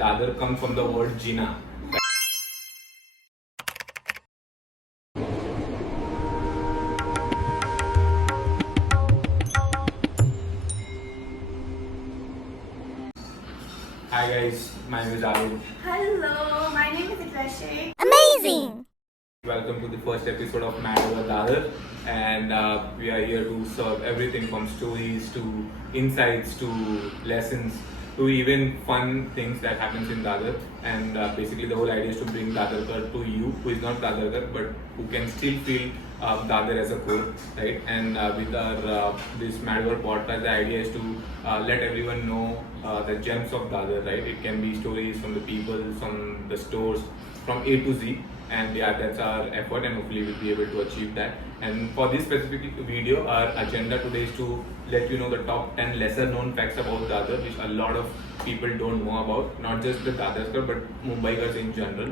Dadar comes from the word Jina. Hi guys, my name is Arun. Hello, my name is Ikra. Amazing! Welcome to the first episode of Mad Over Dadar, and we are here to serve everything from stories to insights to lessons to even fun things that happens in Dadar. And basically, the whole idea is to bring Dadarkar to you, who is not Dadarkar but who can still feel Dadar as a core, right? And with our this Mad Over podcast, the idea is to let everyone know the gems of Dadar, right? It can be stories from the people, from the stores, from A to Z. And yeah, that's our effort, and hopefully we'll be able to achieve that. And for this specific video, our agenda today is to let you know the top 10 lesser known facts about Dadar, which a lot of people don't know about, not just the Dadarkar but Mumbaikars in general.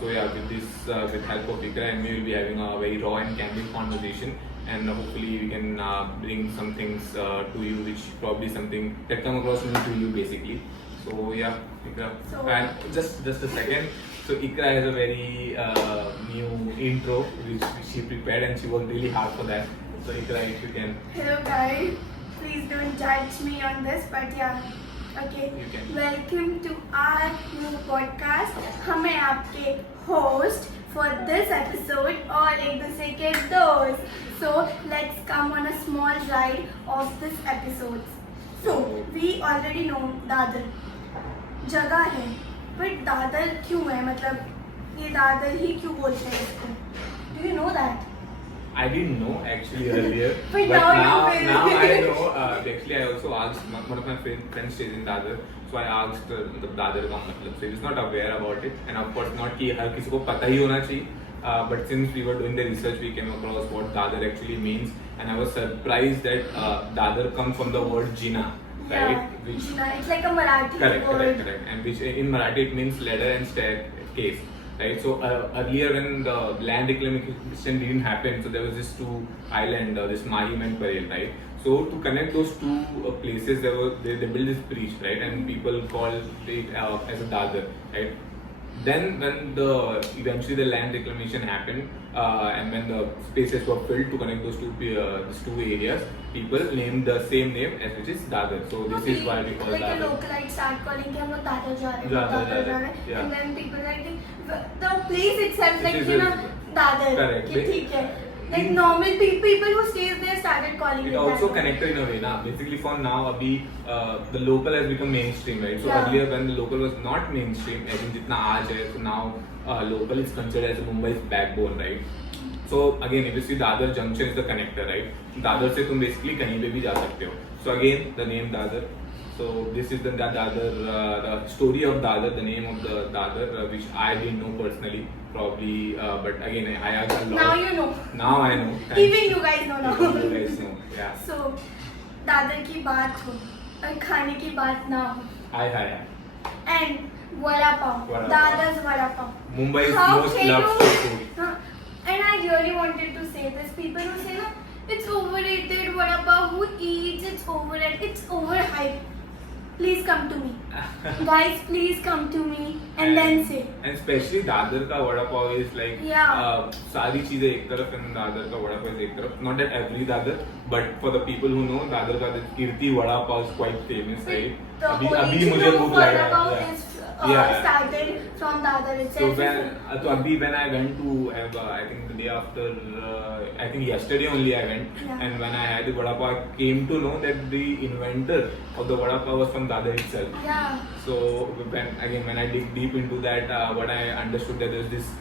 So yeah, with this, with help of Ikra and me, we'll be having a very raw and candid conversation, and hopefully we can bring some things to you, which probably something that come across new to you basically. So yeah, Ikra. And just a second. So Ikra has a very new intro which she prepared, and she worked really hard for that. So Ikra, if you can. Hello guys, please don't judge me on this, but yeah, okay. You can. Welcome to our new podcast. हम हैं आपके host for this episode और एक दूसरे के दोस्त. So let's come on a small ride of this episode. So we already know Dadar जगह है, बट दादर क्यों है, मतलब ये दादर ही क्यों बोलते हैं इसको? Do you know that? I didn't know actually earlier, But but now now you will. I know. Actually, I also asked one of my friends stays in Dadar, so I asked the Dadar का मतलब. So he was not aware about it, and of course not कि हर किसी को पता ही होना चाहिए. But since we were doing the research, we came across what Dadar actually means, and I was surprised that Dadar comes from the word Jina. Right? Yeah, Which it's like a Marathi word. correct. And which in Marathi it means ladder and staircase, right? So earlier when the land reclamation didn't happen, so there was this two island, this Mahim and Parel, right? So to connect those two places, they built this bridge, right? And people called it as a Dadar, right? Then when eventually the land reclamation happened, and when the spaces were filled to connect these two areas, people named the same name as which is Dadar. So this is why we call like Dadar. a localite start calling कि हम लोग दादर जा रहे हैं, दादर दादर जा जा रहे रहे हैं, हैं, yeah. and then people like the place itself like It is you know a- Dadar correct. कि ठीक है, like normal people who stays there started calling It it also that. connected in a way, na. Basically, for now, abhi the local has become mainstream, right? So Yeah. earlier, when the local was not mainstream, as in jitna aaj hai, so now local is considered as Mumbai's backbone, right? So again, if you see Dadar Junction is the connector, right? Dadar से तुम basically कहीं पे भी जा सकते हो. So again, the name Dadar. So this is the Dadar, the story of Dadar, the name of the Dadar, which I didn't know personally, probably, but again, I asked a lot. Now you know. Now I know. Even you guys know now. Even you guys know. Yeah. So Dadar की बात हो और खाने की बात ना हो, Hi. and vada pav, Vada pav. Dadar's vada pav. Mumbai's How most can loved you- street food. Huh. And I really wanted to say this. People who say, no, it's overrated, vada pav, who eats, it's overrated, it's overhyped. Please come to me. Guys, please come to me and then say. And especially Dadar का vada pav is like Yeah. सारी चीजें एक तरफ and Dadar का vada pav is एक तरफ. Not that every Dadar, but for the people who know Dadar का the Kirti vada pav is quite famous, right? The अभी मुझे original भूख vada लगा pav है. is Yeah. started from Dadar So itself. when I went to I think the day after, I think yesterday only I went, Yeah. and when I had the vada pav, I came to know that the inventor of the vada pav was from Dadar itself. Yeah. So when I dig deep into that, what I understood that there's this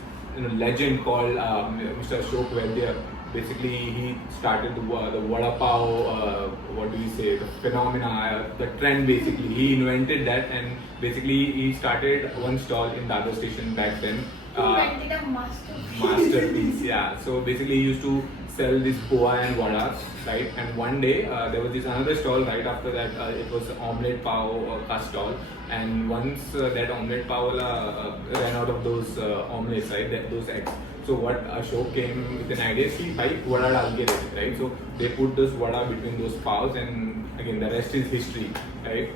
legend called Mr. Ashok Vaidya. Basically, he started the vada pav. What do you say? The phenomena, the trend. Basically, he invented that, and basically he started one stall in Dadar station back then. He invented a masterpiece. Masterpiece, yeah. So basically, he used to sell this poha and vadas, right? And one day there was this another stall right after that. It was omelette pav ka stall, and once that omelette pav ran out of those omelettes, right? Those eggs. So what Ashok came with an idea, see, bhai, vada डाल के देते, right? So they put this vada between those paws, and again, the rest is history, right?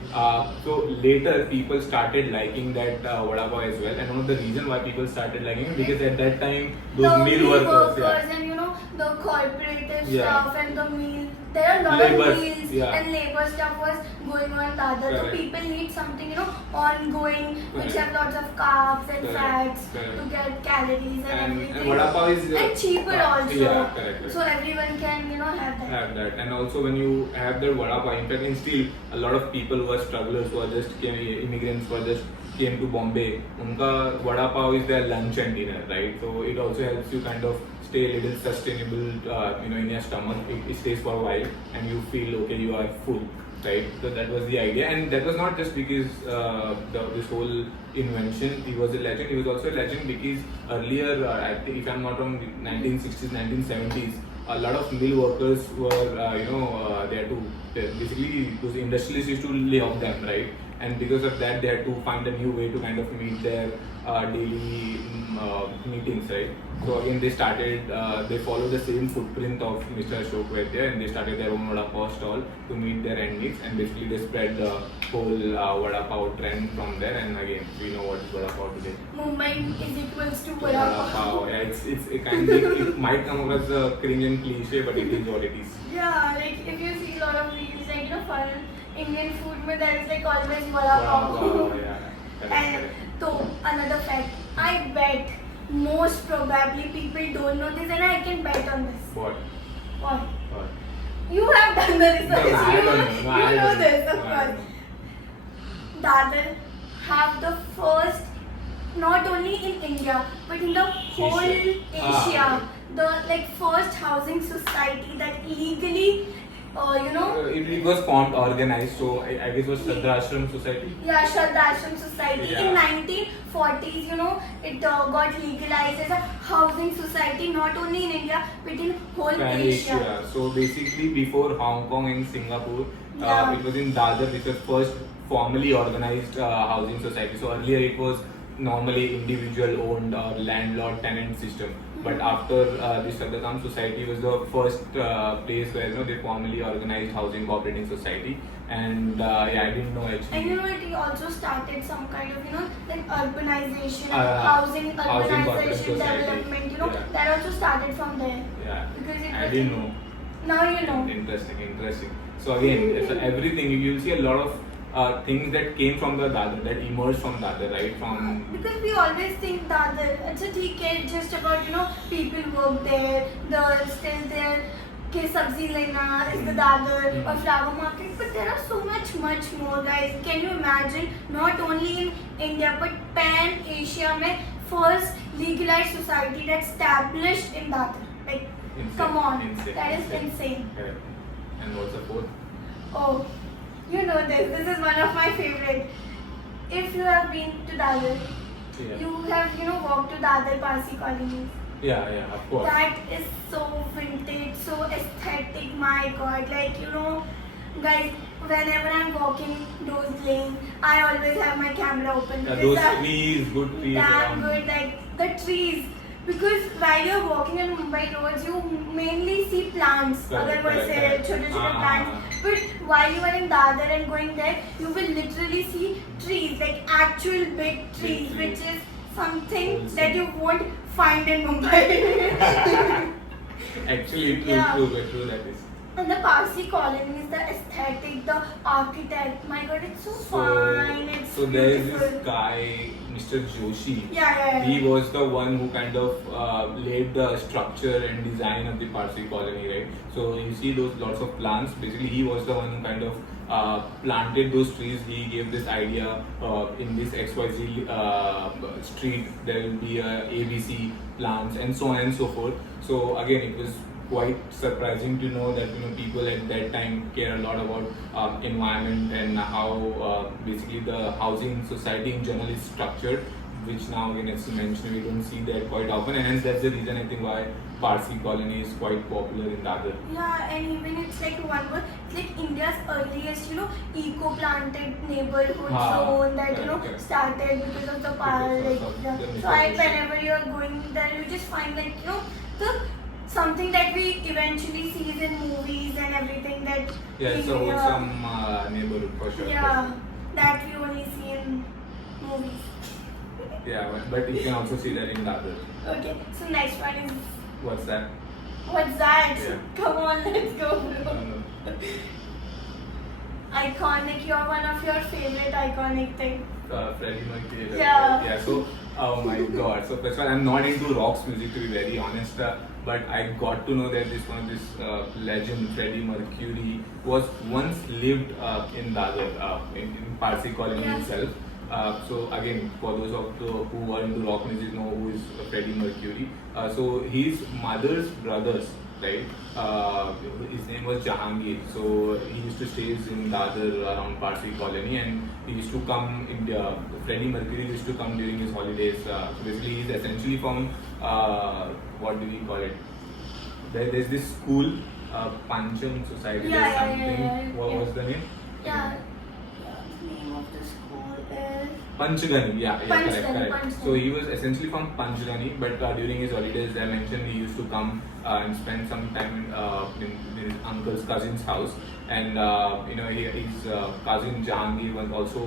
So later, people started liking that vada pav as well, and one of the reason why people started liking it because at that time those The meal meal workers, workers and the corporative Yeah. stuff and the meal. There are a lot Labours, of meals yeah. and labor stuff was going on Dadar. So Correct. people need something ongoing which Correct. have lots of carbs and Correct. fats Correct. to get calories and everything. And vada pav is and cheaper also. Yeah, correct. So everyone can have that. Have that, and also when you have that vada pav, in fact, and still a lot of people who are strugglers, who are just immigrants, who are just came to Bombay, unka vada pav is their lunch and dinner, right? So it also helps you kind of stay a little sustainable, in your stomach. It stays for a while, and you feel okay, you are full, right? So that was the idea, and that was not just because this whole invention. He was a legend. He was also a legend because earlier, I think, if I'm not wrong, 1960s, 1970s. A lot of mill workers were, they had to basically those industrialists used to lay off them, right? And because of that, they had to find a new way to kind of meet their daily meetings, right? So again, they followed the same footprint of Mr. Ashok Vaidya, and they started their own vada pav stall to meet their end needs, and basically they spread the whole vada pav trend from there. And again, we know what is vada pav today. Mumbai is equals to Vada vada pav. pav, yeah, it's a kind of, it might come across a cringe and cliche, but it is what it is. Yeah, like if you see a lot of reels, like foreign Indian food, mein there is like always vada pav. Yeah. Correct, And correct. so another fact, I bet most probably people don't know this, and I can bet on this. What? What? What? You have done the research. No, I don't know. No, you I know don't this, know. of No, I course. Dadar have the first, not only in India, but in the whole Asia. Asia, Okay. the first housing society that legally, It was formed, organized, so I guess it was Shraddha Ashram Society. yeah, Shraddha Ashram Society. Yeah. In 1940s, it got legalized as a housing society, not only in India, but in whole Pan Asia. Asia. So basically, before Hong Kong and Singapore, Yeah. it was in Dadar, which was first formally organized housing society. So earlier it was normally individual owned or landlord tenant system. But after this Shraddha Society was the first place where they formally organized housing cooperating society. And I didn't know actually. And it also started some kind of, like urbanization, Housing urbanization cooperative society. development, Yeah. that also started from there. Yeah, Because it I was didn't know. Now you know. Interesting. So again, so everything you'll see a lot of things that came from the Dadar, that emerged from Dadar, right? From Because we always think Dadar, it's a TK just about, people work there, the still there, ke sabzi lena is the Dadar or flower market, but there are so much more, guys. Can you imagine, not only in India, but pan Asia mein first legalized society that's established in Dadar. Like, Insane. come on, Insane. that is insane. Correct. And what's the fourth? Oh, you know this is one of my favorite. If you have been to Dadar, Yeah. you have, walked to Dadar Parsi colonies. Yeah, of course. That is so vintage, so aesthetic, my god. Like, guys, whenever I'm walking those lanes, I always have my camera open. Yeah, because those that- trees, good trees Damn around. good, like the trees. Because while you're walking on Mumbai roads, you mainly see plants. Correct, अगर वैसे correct. छोटे plants. But while you are in Dadar and going there, you will literally see trees, like actual big trees, trees. which is something Awesome. that you won't find in Mumbai. Actually, Yeah. true that is. And the Parsi colonies, the aesthetic, the architect, my god, it's so fine, it's So there is beautiful. this guy, Mr. Joshi. Yeah. He was the one who kind of laid the structure and design of the Parsi colony, right? So you see those lots of plants. Basically, he was the one who kind of planted those trees. He gave this idea in this XYZ street there will be ABC plants and so on and so forth. So again, it was quite surprising to know that people at that time care a lot about environment and how basically the housing society in general is structured, which now again as you mentioned we don't see that quite often, and hence that's the reason I think why Parsi colony is quite popular in Dadar. Yeah, and even it's like one more, it's like India's earliest, eco-planted neighborhood zone that, correct. started because of the power. Because Like, of yeah. the So Mr. Joshi. whenever you are going there, you just find like, the something that we eventually see in movies and everything that Yeah, it's a wholesome neighborhood for sure. yeah, that we only see in movies. Yeah, but you can also see that in Dadar. Okay, so next one is What's that? what's that? Yeah. Come on, let's go. No. Iconic, you're one of your favorite iconic thing. Freddie Mercury. Yeah. Yeah. So, oh my God. So first of all, I'm not into rock music to be very honest. But I got to know that this legend Freddie Mercury was once lived in Dadar, in Parsi colony Yeah. itself. So again, for those of who are into rock music know who is Freddie Mercury. So his mother's brothers, right? His name was Jahangir. So he used to stay in Dadar around Parsi colony, and he used to come. Freddie Mercury used to come during his holidays. So basically, he's essentially from what do we call it? There's this school, Pancham Society. Yeah, there's yeah, something. yeah, yeah, What yeah. was the name? Yeah. The name of the school is Panchgani, yeah, Panchgani, correct. Panchgani. So he was essentially from Panchgani, but during his holidays, I mentioned he used to come and spend some time in his uncle's cousin's house, and his cousin Jahangir was also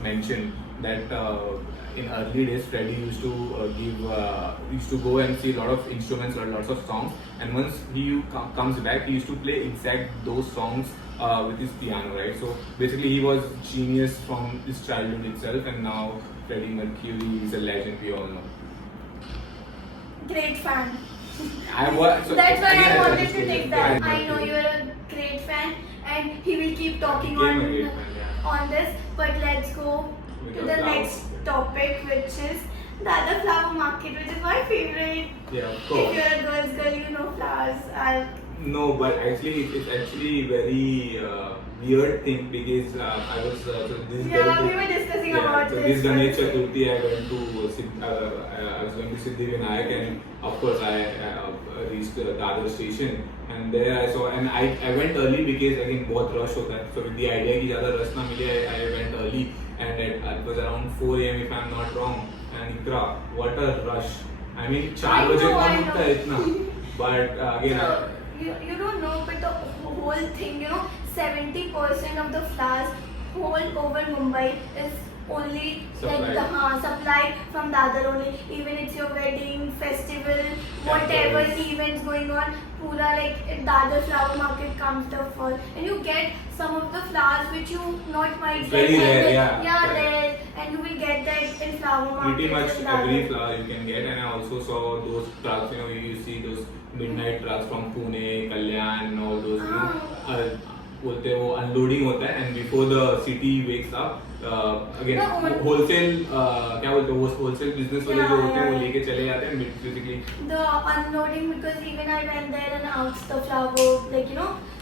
mentioned that in early days Freddie used to go and see a lot of instruments or lots of songs, and once he comes back, he used to play exact those songs with his piano, right? So basically, he was genius from his childhood itself, and now Freddie Mercury is a legend. We all know. great fan. So That's why again, I wanted just to told take you, that. Freddie I know Mercury. you're a great fan, and he will keep talking Became a great fan, yeah. on this. But let's go With to the the flowers. next topic, which is the other flower market, which is my favorite. Yeah, of If course. you're a girl's girl, you know flowers are. No, but actually, it's actually very weird thing because I was so this Yeah, we were discussing about so this. this Ganesh Chaturthi I went to I was going to Siddhivinayak, and of course I reached the Dadar station, and there I saw, and I went early because again बहुत rush होता है, so with the idea कि ज़्यादा rush ना मिले, I went early, and it was around 4 a.m. if I'm not wrong, and Ikra, what a rush! I mean 4 बजे कौन I उठता है इतना? But again. So, you don't know, but the whole thing, 70% of the flowers whole over Mumbai is only Supplied. like supplied from Dadar only. Even it's your wedding, festival, whatever Temples. events going on, pura like Dadar flower market comes the first, and you get some of the flowers which you not might Very get. rare, and yeah. rare, and you will get that in flower market. Pretty much in every Dadar. flower you can get, and I also saw those trucks. You see those midnight trucks from Pune, Kalyan, and all those. बोलते हैं वो unloading होता है, and before the city wakes up, again wholesale क्या बोलते हैं वो wholesale business वाले जो होते हैं वो लेके चले जाते हैं basically. The unloading, because even I went there and asked the flower,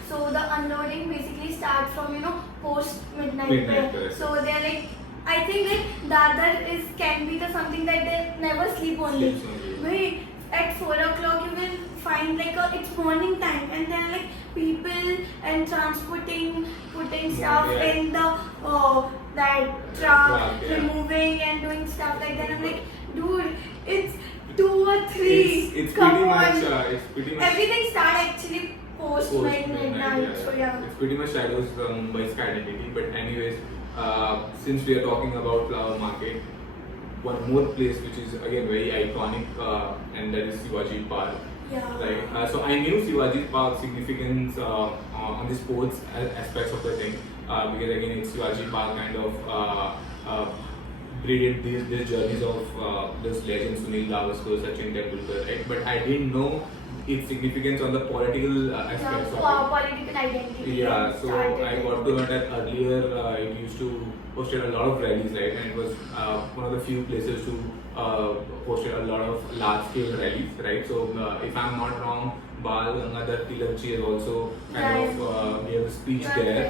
so the unloading basically starts from post midnight. Correct. So they're like, I think like Dadar can be the something that they never sleep only. Sleeps only. Wait, at 4 o'clock you will find like it's morning time, and then like people and putting stuff Yeah. in the that truck, Truck, yeah. removing and doing stuff like that. I'm like, dude, it's 2 or 3. It's Come pretty on. much it's pretty much Everything starts actually post midnight. yeah. So yeah. It's pretty much shadows Mumbai's identity. But anyways, since we are talking about flower market, one more place which is again very iconic, and that is Shivaji Park. Yeah. Right. So I knew Shivaji Park's significance on the sports aspects of the thing, because again it's Shivaji Park kind of bridged these journeys of this legend Sunil Gavaskar, Sachin Tendulkar, right? But I didn't know its significance on the political aspects of it. Political identity. Yeah, so started I got to know that earlier it used to hosted a lot of rallies, right? And it was one of the few places to hosted a lot of large-scale rallies, right? So if I'm not wrong, Bal Gangadhar Tilakji is also kind of gave a speech Yeah. there,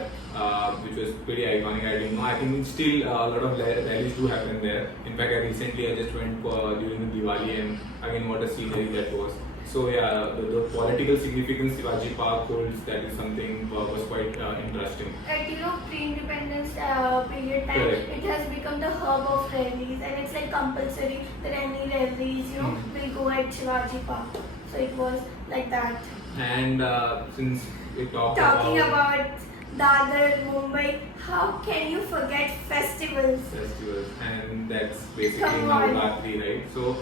which was pretty iconic. I didn't know. I think still a lot of rallies do happen there. In fact, I just went during the Diwali, and again, what a scenery that was. So yeah, the political significance Shivaji Park holds, that is something was quite interesting. At pre-independence period time, Correct. it has become the hub of rallies, and it's like compulsory that any rallies will go at Shivaji Park. So So it was like that. And since we talked Talking about Dadar, Mumbai, how can you forget festivals? festivals, and that's basically Come on. Navratri, right? So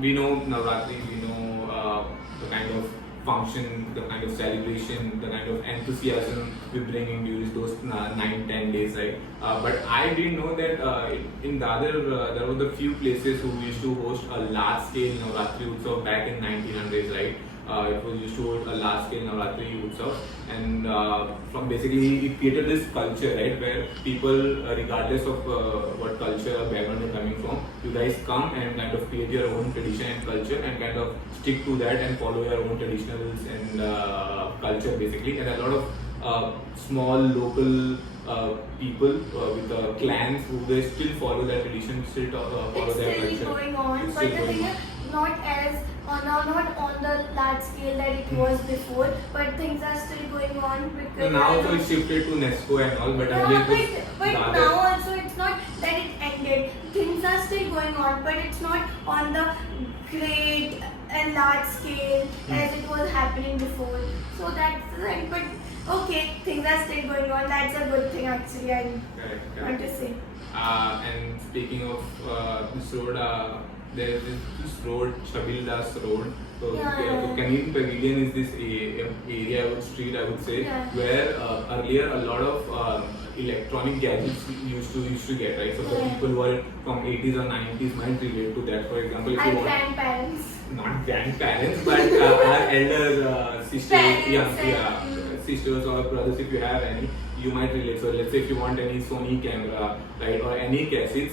we know Navratri, we know the kind of function, the kind of celebration, the kind of enthusiasm we bring in during those 9-10 days, right? But I didn't know that in Dadar there were the few places who used to host a large scale Navratri Utsav back in 1900s, right? It was used to hold a large scale Navratri Utsav, and from basically it created this culture, right, where people, regardless of what culture or background you're coming from, you guys come and kind of create your own tradition and culture and kind of stick to that and follow your own traditionals and culture basically. And a lot of small local people with clans who they still follow their tradition, still follow It's their still culture. going on, It's but still the going thing on. is, not on the large scale that it was before, but things are still going on because So now also it's shifted to Nesco and all, but yeah, earlier it was but rather- now also it's not that it ended. Things are still going on, but it's not on the great and large scale as it was happening before. So that's right. But okay, things are still going on. That's a good thing actually. I Correct, want correct. to say. And speaking of this road, there is this road, Shabil Das Road. So, Yeah. so Canadian Pavilion is this area, street I would say, Yeah. where earlier a lot of electronic gadgets used to get, right? So the Yeah. people who are from 80s or 90s might relate to that. For example, if you And want, grandparents. not grandparents, but our elder sisters, Parents yeah, and- sisters or brothers, if you have any, you might relate. So let's say if you want any Sony camera, right, or any cassettes,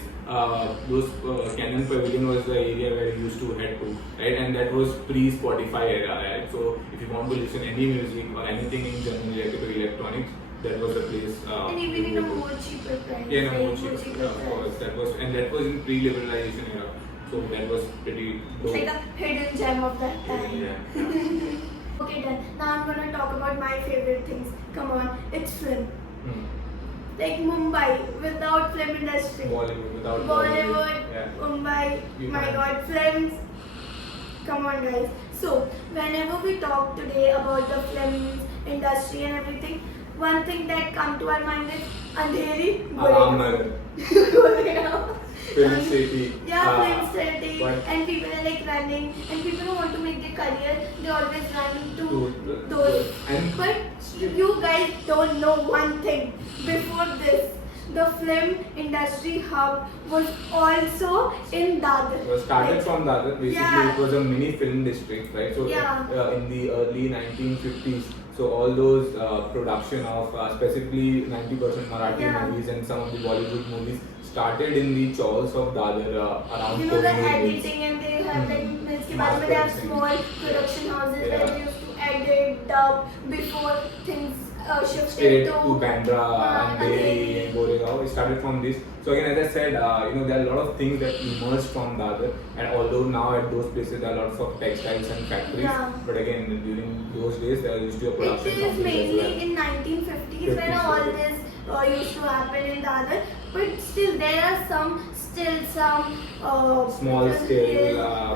those Canon Pavilion was the area where you used to head to, right, and that was pre-Spotify era, right. So if you want to listen any music or anything in general related to electronics, that was the place. And even in a more cheaper price. Yeah, no, very more cheaper, of course. That was in pre-liberalization era. So that was pretty dope. Like a hidden gem of that time. Yeah. Okay, done. Now I'm gonna talk about my favorite things. Come on, it's film. Hmm. Like Mumbai, without film industry. Bollywood without Bollywood, Yeah. Mumbai, You my can't. god, films. Come on, guys. So, whenever we talk today about the film industry and everything, one thing that come to our mind is Andheri Amar, Goregaon. Film City. Yeah, film city, but- and people are like running, and people who want to make their career, they always run to To- those. and- But you guys don't know one thing. Before this, the film industry hub was also in Dadar. It was started Like, from Dadar. Basically, Yeah. it was a mini film district, right? So Yeah. in the early 1950s, so all those production of specifically 90% Marathi Yeah. movies and some of the Bollywood movies started in the chawls of Dadar around You know the Kohinoor Hills. editing, and they have like Hmm. इसके Mass बाद में they have production. small production houses Yeah. where they used to edit, dub before things shifted Straight to to Bandra and Delhi and Goregaon. It started from this. So again, as I said, there are a lot of things that emerged from Dadar, and although now at those places there are lots of textiles and factories, Yeah. but again during those days there used to be a It production is companies as mainly well. in 1950s when 50s, all yeah. this used to happen in Dadar, but still there are some Small scale,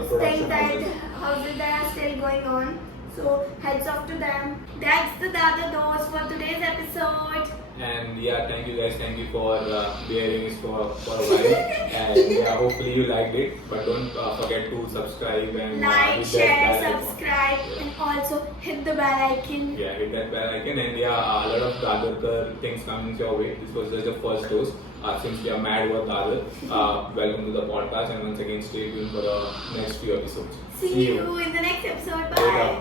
production things that houses. houses that are still going on. So heads off to them. That's the Dadar dose for today's episode. And yeah, thank you guys. Thank you for bearing this for a while. And yeah, hopefully you liked it. But don't forget to subscribe and Like, hit that share, bell icon. subscribe, Yeah. and also hit the bell icon. Yeah, hit that bell icon. And yeah, a lot of Dadar things coming your way. This was just the first dose. Since we are mad about Dadar, welcome to the podcast. And once again, stay tuned for the next few episodes. See you in the next episode. Bye. Later.